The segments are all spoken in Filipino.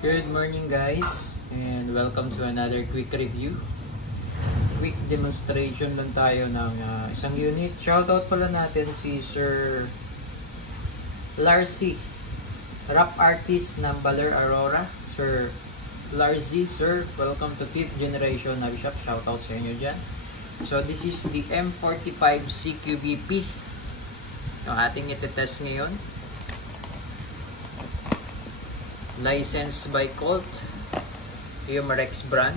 Good morning guys, and welcome to another quick review. Quick demonstration lang tayo ng isang unit. Shoutout pala natin si Sir Larcy, rap artist ng Baler Aurora. Sir Larcy, sir, welcome to 5th generation Navi Shop. Shoutout sa inyo dyan. So this is the M45 CQBP, yung ating itetest ngayon. Licensed by Colt, Humarex brand.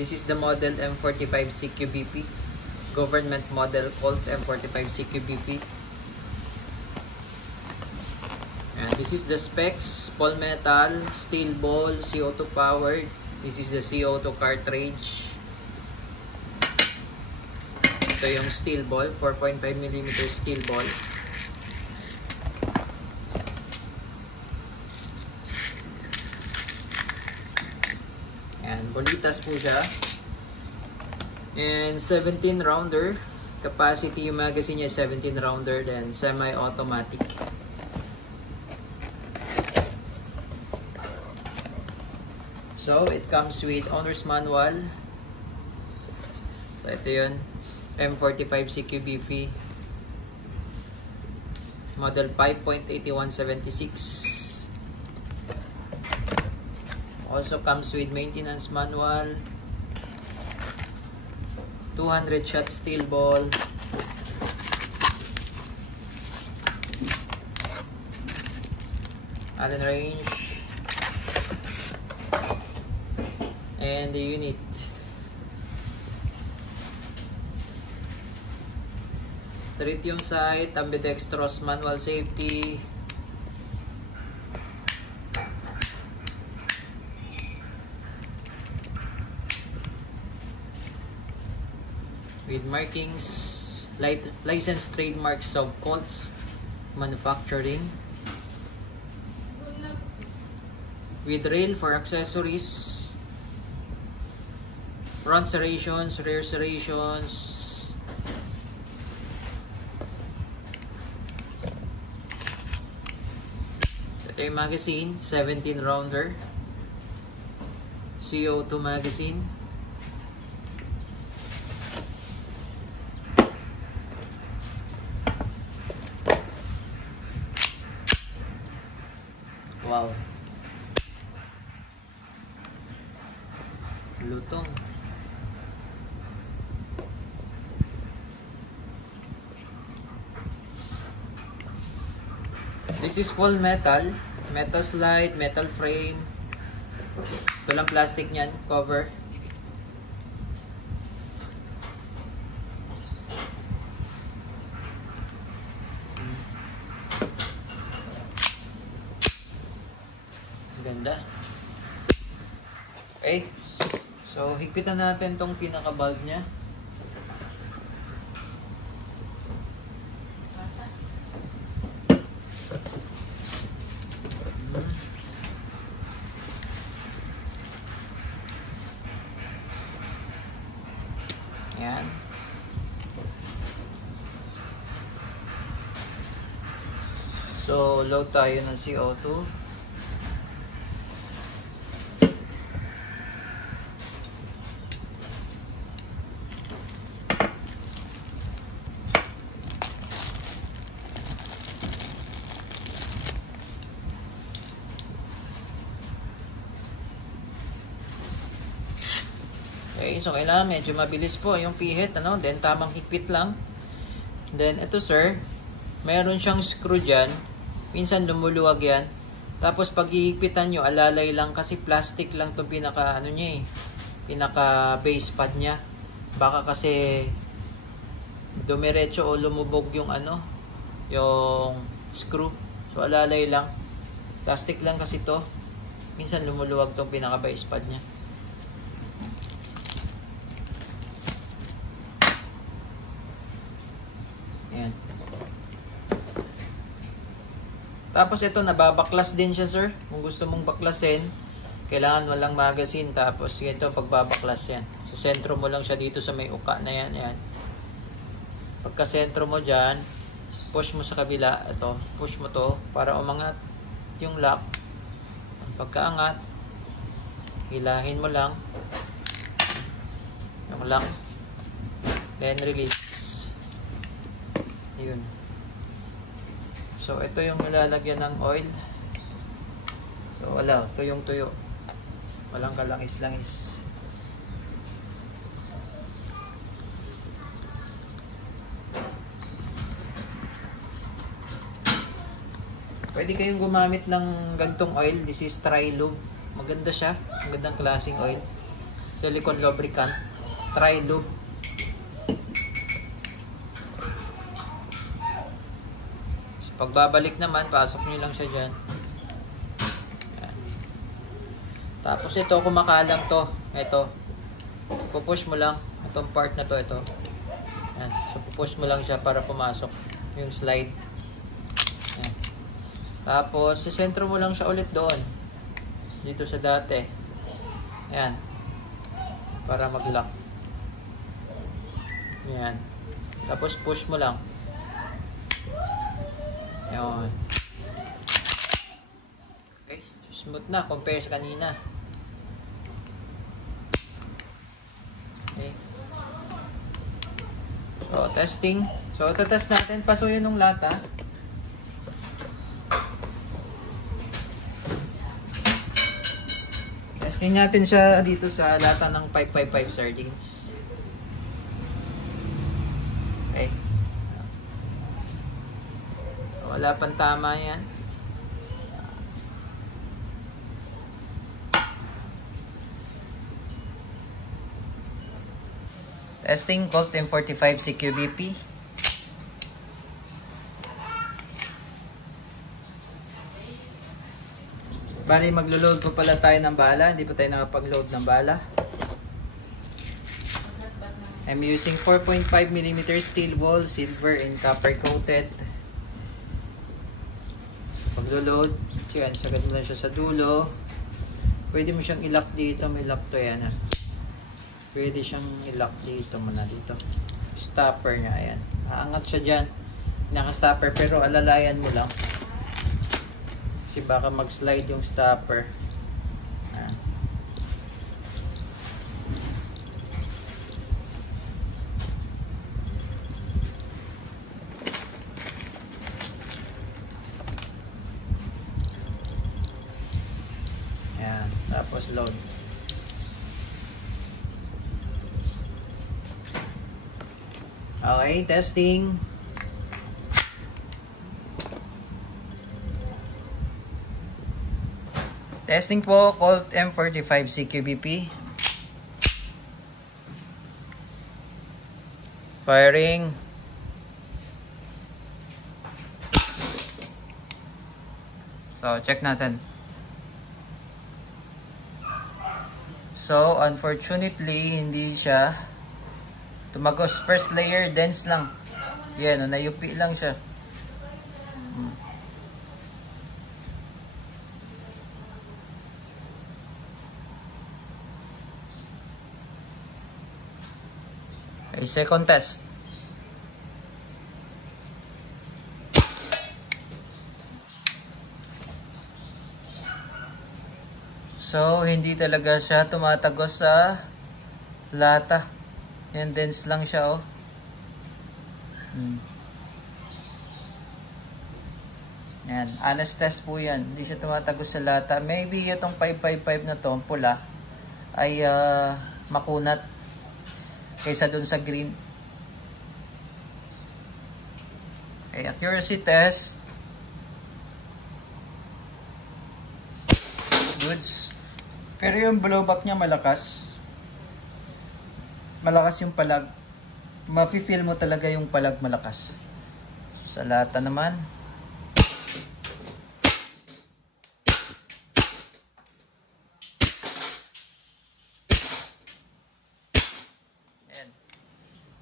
This is the model M45 CQBP, government model Colt M45 CQBP. And this is the specs: Paul metal, steel ball, CO2 powered. This is the CO2 cartridge. Ito yung steel ball, 4.5mm steel ball. And bolitas po siya. And 17 rounder. Capacity yung magazine niya 17 rounder, then semi-automatic. So it comes with owner's manual. So ito yun, M45 CQBP model 5.8176. Also comes with maintenance manual, 200 shot steel ball, Allen wrench, and the unit. Tritium sight, ambidextrous manual safety, with markings, licensed trademarks of Colts Manufacturing, with rail for accessories, front serrations, rear serrations. Ito yung magazine, 17 rounder CO2 magazine. Wow, lutong. This is full metal, metal slide, metal frame. Ito lang plastic niyan, cover. Ganda. Okay, so higpitan natin tong pinaka-valve nya. Yan. So load tayo ng CO2. Okay, so kailangan medyo mabilis po yung pihit, ano? Then tamang higpit lang. Then ito sir, meron siyang screw dyan. Minsan lumuluwag yan. Tapos pag hihigpitan nyo, alalay lang kasi plastic lang itong pinaka ano niya eh. Pinaka base pad niya. Baka kasi dumiretso o lumubog yung ano, yung screw. So alalay lang. Plastic lang kasi to. Minsan lumuluwag itong pinaka base pad niya. Ayan. Tapos ito, nababaklas din siya sir. Kung gusto mong baklasin, kailangan walang magazine. Tapos ito, pagbabaklas yan. Sa sentro mo lang siya dito sa may uka na yan. Ayan. Pagka sentro mo dyan, push mo sa kabila. Ito, push mo to para umangat yung lock. Pagkaangat, hilahin mo lang. Yung lock. Then release. Yun. So, ito yung nilalagyan ng oil. So, wala. Tuyong-tuyo. Walang kalangis-langis. Pwede kayong gumamit ng gantong oil. This is Trilube. Maganda siya. Magandang klaseng oil. Silicone lubricant. Trilube. So, pagbabalik naman, pasok nyo lang siya dyan. Yan. Tapos ito, kumakalang to. Ito. Pupush mo lang. Itong part na to, ito. Yan. So, pupush mo lang siya para pumasok yung slide. Yan. Tapos, sa sentro mo lang siya ulit doon. Dito sa dati. Ayan. Para mag-lock. Ayan. Tapos, push mo lang. Ayan. Okay. Smooth na. Compare sa kanina. Okay. So, testing. So, ito-test natin. Pasuyin ng lata. Testing natin siya dito sa lata ng 555 sardines. Okay. Wala pang tama yan. Testing Colt M45 CQBP. Bali, maglo-load pa pala tayo ng bala. Hindi pa tayo nakapag-load ng bala. I'm using 4.5mm steel ball, silver and copper coated. Maglo-load. Yan, sagad mo lang siya sa dulo. Pwede mo siyang i-lock dito. May lock to yan. Ha? Pwede siyang i-lock dito muna dito. Stopper niya. Ayan. Aangat siya dyan. Naka-stopper pero alalayan mo lang. Kasi baka mag-slide yung stopper. Ayan. Ayan. Tapos load. Okay, testing. Testing po, Colt M45 CQBP. Firing. So, check natin. So, unfortunately, hindi siya tumagos. First layer, dense lang. Yan, nayupi lang siya. Okay, second test. So, hindi talaga siya tumatagos sa lata. Yan, dense lang siya, oh. Yan, honest test po yan. Hindi siya tumatagos sa lata. Maybe itong 555 na to, pula, ay makunat kaysa dun sa green. Okay, accuracy test. Goods. Pero yung blowback niya malakas. Malakas yung palag. Mafe-feel mo talaga yung palag malakas. Sa lata naman.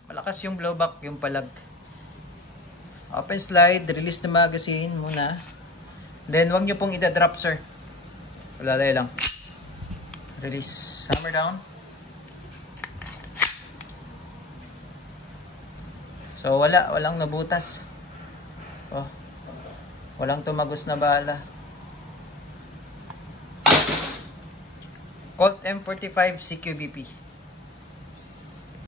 Malakas yung blowback, yung palag. Open slide, release the magazine muna. Then, wag nyo pong ida-drop, sir. Lalay lang. Release. Hammer down. So, walang nabutas. Oh. Walang tumagos na bala. Colt M45 CQBP.